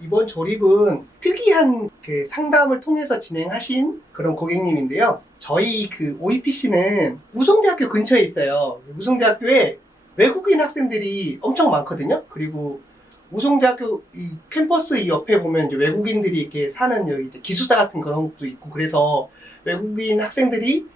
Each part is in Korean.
이번 조립은 특이한 그 상담을 통해서 진행하신 그런 고객님인데요. 저희 그 OEPC는 우성대학교 근처에 있어요. 우성대학교에 외국인 학생들이 엄청 많거든요. 그리고 우성대학교 이 캠퍼스 이 옆에 보면 이제 외국인들이 이렇게 사는 여기 이제 기숙사 같은 그런 것도 있고, 그래서 외국인 학생들이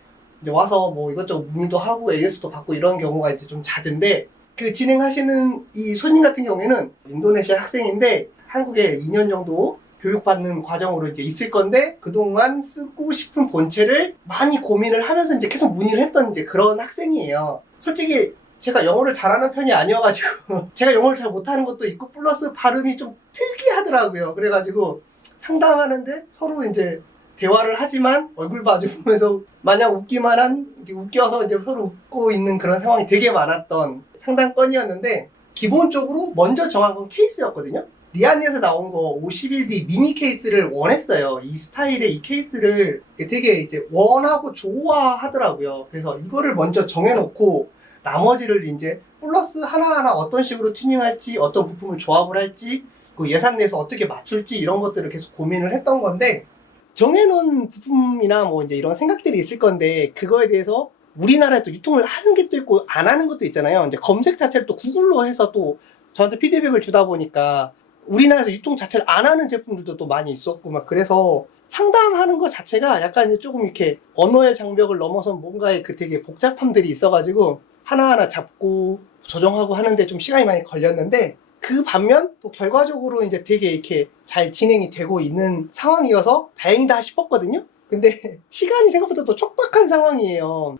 이제 와서 뭐 이것저것 문의도 하고 AS도 받고 이런 경우가 이제 좀 잦은데, 그 진행하시는 이 손님 같은 경우에는 인도네시아 학생인데 한국에 2년 정도 교육받는 과정으로 이제 있을 건데, 그동안 쓰고 싶은 본체를 많이 고민을 하면서 이제 계속 문의를 했던 이제 그런 학생이에요. 솔직히 제가 영어를 잘하는 편이 아니어가지고 제가 영어를 잘 못하는 것도 있고, 플러스 발음이 좀 특이하더라고요. 그래가지고 상담하는데 서로 이제 대화를 하지만 얼굴 마주보면서 마냥 웃겨서 이제 서로 웃고 있는 그런 상황이 되게 많았던 상담건이었는데, 기본적으로 먼저 정한 건 케이스였거든요. 리안리에서 나온 거 51D 미니 케이스를 원했어요. 이 스타일의 이 케이스를 되게 이제 원하고 좋아하더라고요. 그래서 이거를 먼저 정해놓고 나머지를 이제 플러스 하나하나 어떤 식으로 튜닝할지, 어떤 부품을 조합을 할지, 그 예산 내에서 어떻게 맞출지, 이런 것들을 계속 고민을 했던 건데, 정해놓은 부품이나 뭐 이제 이런 생각들이 있을 건데, 그거에 대해서 우리나라에 또 유통을 하는 게 또 있고 안 하는 것도 있잖아요. 이제 검색 자체를 또 구글로 해서 또 저한테 피드백을 주다 보니까 우리나라에서 유통 자체를 안 하는 제품들도 또 많이 있었고 막, 그래서 상담하는 것 자체가 약간 조금 이렇게 언어의 장벽을 넘어선 뭔가의 그 되게 복잡함들이 있어가지고 하나하나 잡고 조정하고 하는데 좀 시간이 많이 걸렸는데, 그 반면 또 결과적으로 이제 되게 이렇게 잘 진행이 되고 있는 상황이어서 다행이다 싶었거든요. 근데 시간이 생각보다 또 촉박한 상황이에요.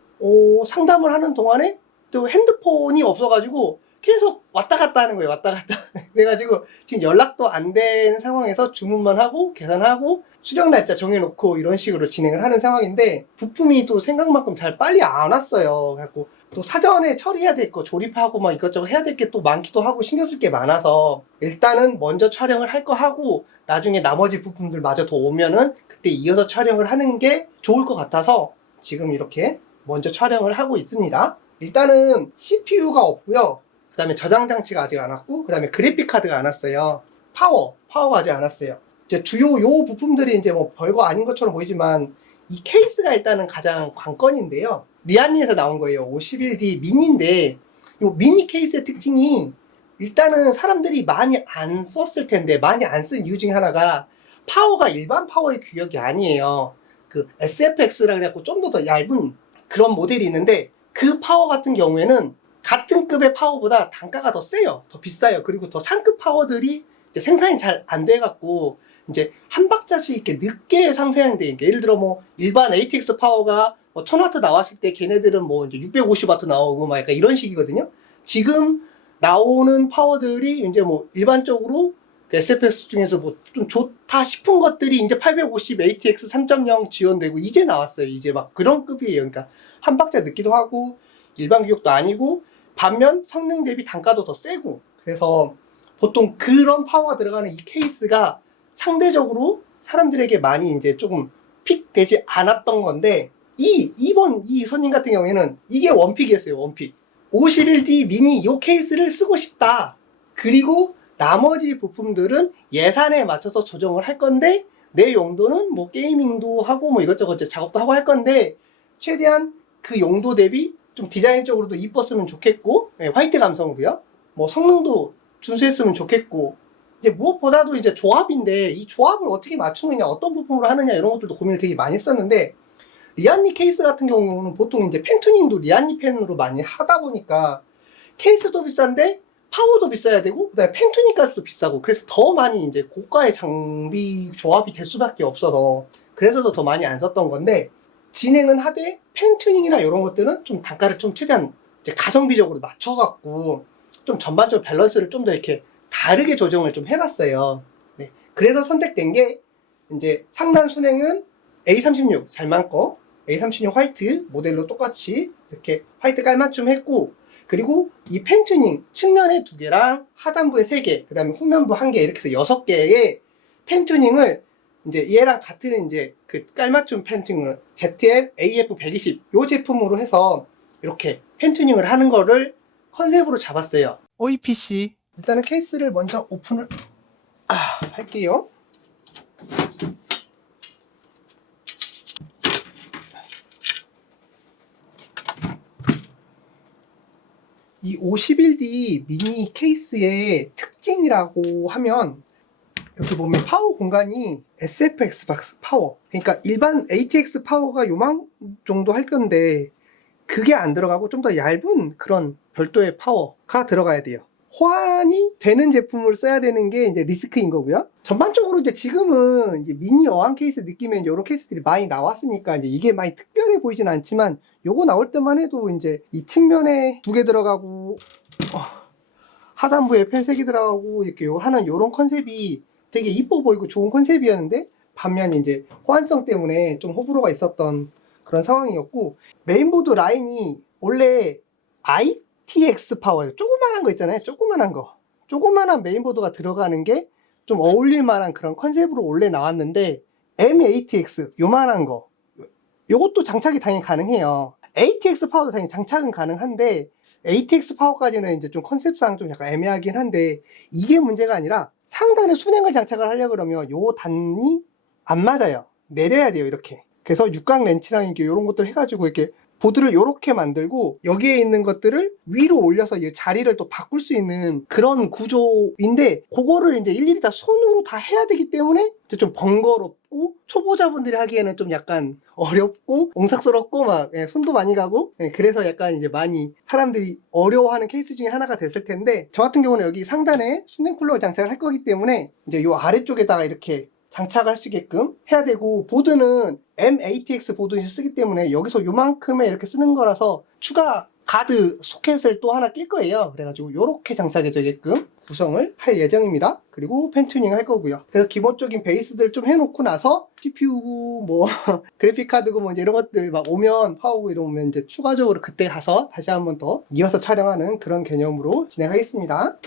상담을 하는 동안에 또 핸드폰이 없어가지고 계속 왔다 갔다 하는 거예요. 왔다 갔다. 그래가지고 지금 연락도 안 된 상황에서 주문만 하고 계산하고 수령 날짜 정해놓고 이런 식으로 진행을 하는 상황인데, 부품이 또 생각만큼 잘 빨리 안 왔어요. 그래갖고 또 사전에 처리해야 될 거 조립하고 막 이것저것 해야 될 게 또 많기도 하고 신경 쓸 게 많아서, 일단은 먼저 촬영을 할 거 하고 나중에 나머지 부품들 마저 더 오면은 그때 이어서 촬영을 하는 게 좋을 것 같아서 지금 이렇게 먼저 촬영을 하고 있습니다. 일단은 CPU가 없고요. 그 다음에 저장 장치가 아직 안 왔고, 그 다음에 그래픽 카드가 안 왔어요. 파워가 아직 안 왔어요. 이제 주요 요 부품들이 이제 뭐 별거 아닌 것처럼 보이지만, 이 케이스가 일단은 가장 관건인데요. 리안리에서 나온 거예요. 51D 미니인데, 요 미니 케이스의 특징이, 일단은 사람들이 많이 안 썼을 텐데, 많이 안 쓴 이유 중에 하나가 파워가 일반 파워의 규격이 아니에요. 그 SFX라 그래갖고 좀 더 얇은 그런 모델이 있는데, 그 파워 같은 경우에는 같은 급의 파워보다 단가가 더 세요. 더 비싸요. 그리고 더 상급 파워들이 이제 생산이 잘 안 돼갖고 이제 한 박자씩 이렇게 늦게 상생하는데, 예를 들어 뭐 일반 ATX 파워가 뭐 1000W 나왔을 때 걔네들은 뭐 이제 650W 나오고 막 약간 이런 식이거든요. 지금 나오는 파워들이 이제 뭐 일반적으로 그 SFX 중에서 뭐 좀 좋다 싶은 것들이 이제 850 ATX 3.0 지원되고 이제 나왔어요. 이제 막 그런 급이에요. 그러니까 한 박자 늦기도 하고 일반 규격도 아니고, 반면 성능 대비 단가도 더 세고, 그래서 보통 그런 파워가 들어가는 이 케이스가 상대적으로 사람들에게 많이 이제 조금 픽 되지 않았던 건데, 이번 이 손님 같은 경우에는 이게 원픽이었어요. 원픽. 51D 미니 이 케이스를 쓰고 싶다. 그리고 나머지 부품들은 예산에 맞춰서 조정을 할 건데, 내 용도는 뭐 게이밍도 하고 뭐 이것저것 작업도 하고 할 건데, 최대한 그 용도 대비 좀 디자인적으로도 이뻤으면 좋겠고, 화이트 감성으로요. 뭐 성능도 준수했으면 좋겠고, 이제 무엇보다도 이제 조합인데, 이 조합을 어떻게 맞추느냐, 어떤 부품으로 하느냐, 이런 것들도 고민을 되게 많이 했었는데, 리안리 케이스 같은 경우는 보통 이제 펜 튜닝도 리안리 펜으로 많이 하다 보니까 케이스도 비싼데 파워도 비싸야 되고, 그다음에 펜 튜닝까지도 비싸고, 그래서 더 많이 이제 고가의 장비 조합이 될 수밖에 없어서, 그래서 더 많이 안 썼던 건데, 진행은 하되 펜 튜닝이나 이런 것들은 좀 단가를 좀 최대한 이제 가성비적으로 맞춰갖고 좀 전반적으로 밸런스를 좀 더 이렇게 다르게 조정을 좀 해봤어요. 네. 그래서 선택된 게, 이제 상단 순행은 A36 잘만 거 A36 화이트 모델로 똑같이 이렇게 화이트 깔맞춤 했고, 그리고 이 펜 튜닝 측면에 2개랑 하단부에 3개, 그 다음에 후면부 1개, 이렇게 해서 6개의 펜 튜닝을 이제 얘랑 같은 이제 그 깔맞춤 펜 튜닝을 ZM AF120 요 제품으로 해서 이렇게 펜 튜닝을 하는 거를 컨셉으로 잡았어요. OEPC 일단은 케이스를 먼저 오픈을 할게요. 이 51D 미니 케이스의 특징이라고 하면 여기 보면 파워 공간이 SFX 파워, 그러니까 일반 ATX 파워가 요만 정도 할 건데 그게 안 들어가고 좀 더 얇은 그런 별도의 파워가 들어가야 돼요. 호환이 되는 제품을 써야 되는 게 이제 리스크인 거고요. 전반적으로 이제 지금은 이제 미니 어항 케이스 느낌의 이런 케이스들이 많이 나왔으니까 이제 이게 많이 특별해 보이진 않지만 요거 나올 때만 해도 이제 이 측면에 두 개 들어가고 하단부에 펜색이 들어가고 이렇게 하는 요런 컨셉이 되게 이뻐 보이고 좋은 컨셉이었는데 반면에 이제 호환성 때문에 좀 호불호가 있었던 그런 상황이었고, 메인보드 라인이 원래 ITX 파워, 조그만한 거 있잖아요. 조그만한 메인보드가 들어가는 게 좀 어울릴 만한 그런 컨셉으로 원래 나왔는데 M-ATX 요만한 거, 요것도 장착이 당연히 가능해요. ATX 파워도 당연히 장착은 가능한데 ATX 파워까지는 이제 좀 컨셉상 좀 약간 애매하긴 한데, 이게 문제가 아니라 상단에 순행을 장착을 하려고 그러면 요 단이 안 맞아요. 내려야 돼요, 이렇게. 그래서 육각 렌치랑 이렇게 이런 것들 해가지고 이렇게 보드를 이렇게 만들고 여기에 있는 것들을 위로 올려서 이 자리를 또 바꿀 수 있는 그런 구조인데, 그거를 이제 일일이 다 손으로 다 해야 되기 때문에 이제 좀 번거롭고 초보자분들이 하기에는 좀 약간 어렵고 옹삭스럽고 막 손도 많이 가고, 그래서 약간 이제 많이 사람들이 어려워하는 케이스 중에 하나가 됐을 텐데, 저 같은 경우는 여기 상단에 수냉 쿨러 장착을 할 거기 때문에 이제 요 아래쪽에다가 이렇게 장착할 수 있게끔 해야 되고, 보드는 M-ATX 보드 쓰기 때문에 여기서 요만큼에 이렇게 쓰는 거라서 추가 가드 소켓을 또 하나 낄 거예요. 그래가지고 요렇게 장착이 되게끔 구성을 할 예정입니다. 그리고 펜 튜닝 할 거고요. 그래서 기본적인 베이스들 좀 해놓고 나서 CPU 뭐 그래픽 카드고 뭐 이제 이런 것들 막 오면 파워고 이러면 이제 추가적으로 그때 가서 다시 한번 더 이어서 촬영하는 그런 개념으로 진행하겠습니다.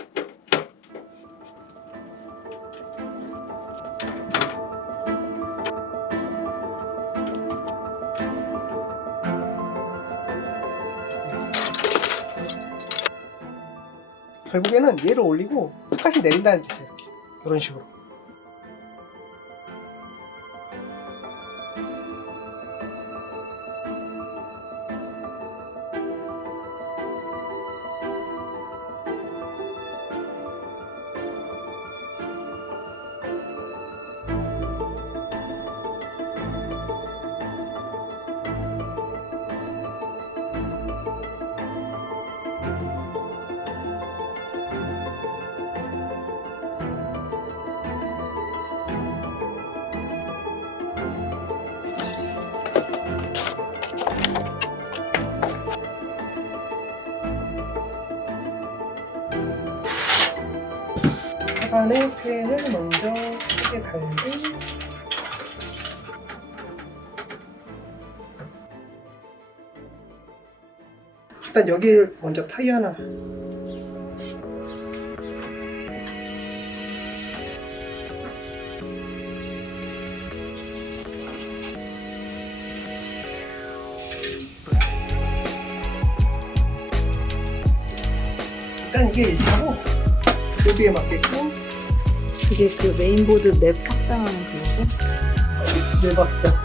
결국에는 얘를 올리고 똑같이 내린다는 뜻이에요. 이렇게. 이런 식으로. 하단에 펜을 먼저 크게 달고, 일단 여기를 먼저 타이 하나. 일단 이게 1차고 보드에 맞게끔. 그게 그 메인보드 맵 확장하는 그거고? 네, 맞다.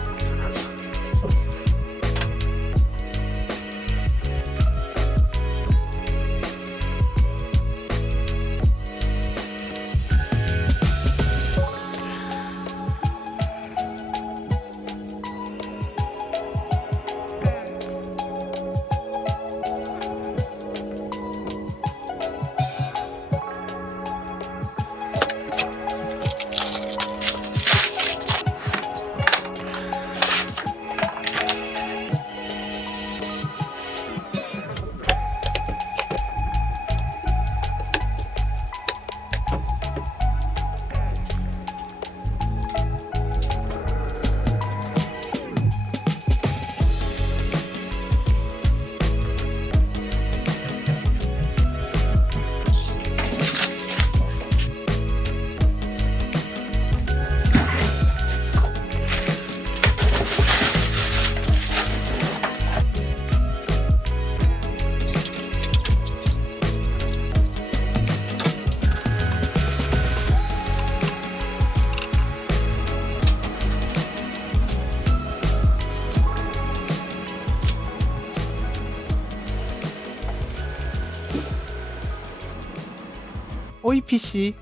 OEPC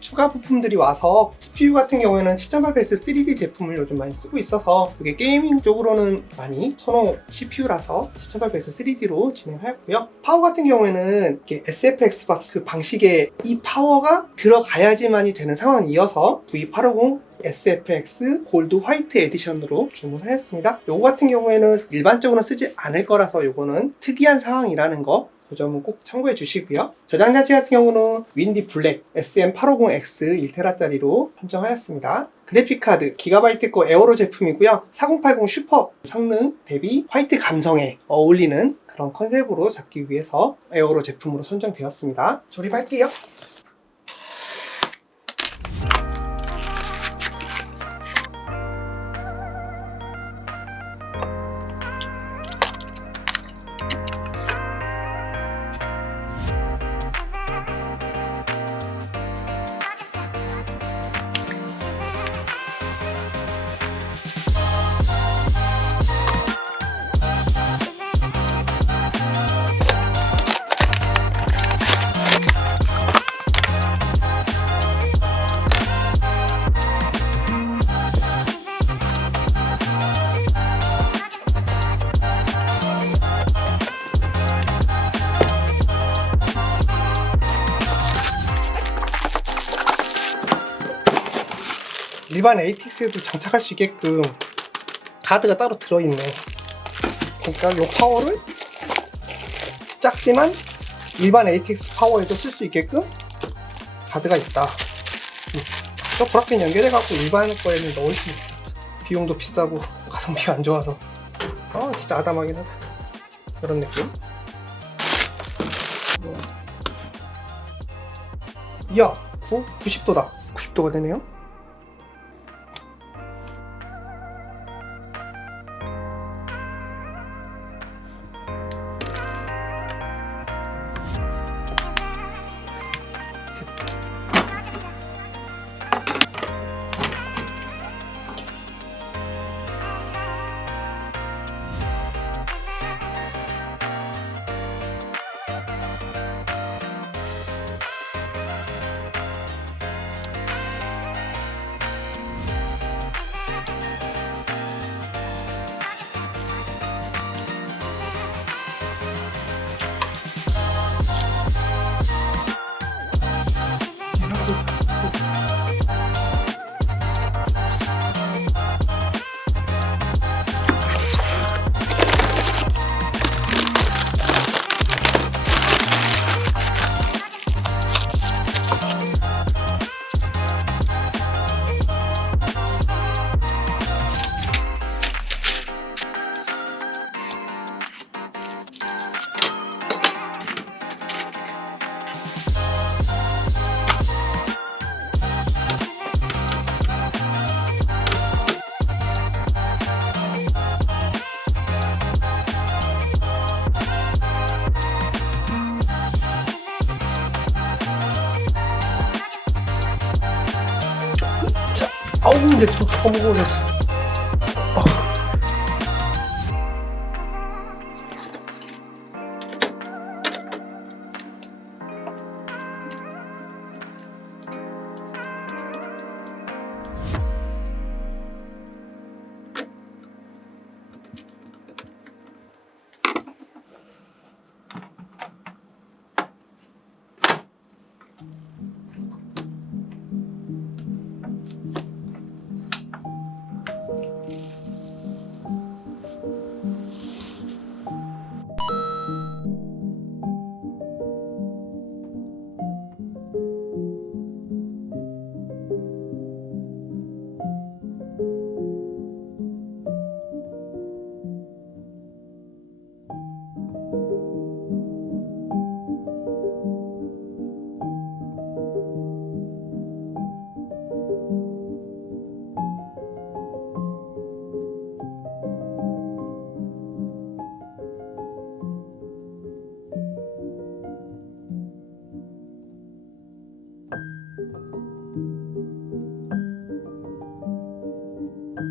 추가 부품들이 와서 CPU 같은 경우에는 7.8PS 3D 제품을 요즘 많이 쓰고 있어서 이게 게이밍 쪽으로는 많이 선호 CPU라서 7.8PS 3D로 진행하였고요. 파워 같은 경우에는 이렇게 SFX 그 방식의 이 파워가 들어가야지만이 되는 상황이어서 V850 SFX 골드 화이트 에디션으로 주문하였습니다. 요거 같은 경우에는 일반적으로 쓰지 않을 거라서 요거는 특이한 상황이라는 거, 그 점은 꼭 참고해 주시고요. 저장 자체 같은 경우는 윈디 블랙 SM850X 1TB짜리로 선정하였습니다. 그래픽카드 기가바이트 거 에어로 제품이고요. 4080 슈퍼 성능 대비 화이트 감성에 어울리는 그런 컨셉으로 잡기 위해서 에어로 제품으로 선정되었습니다. 조립할게요. 일반 ATX에도 장착할 수 있게끔 가드가 따로 들어있네. 그러니까 이 파워를 작지만 일반 ATX 파워에도 쓸 수 있게끔 가드가 있다. 또 브라켓 연결해갖고 일반 거에는 넣을 수 있다. 비용도 비싸고 가성비가 안 좋아서 진짜 아담하긴 하다. 이런 느낌. 이야 90도다. 90도가 되네요. 아우, 이제 저 먹어버렸어.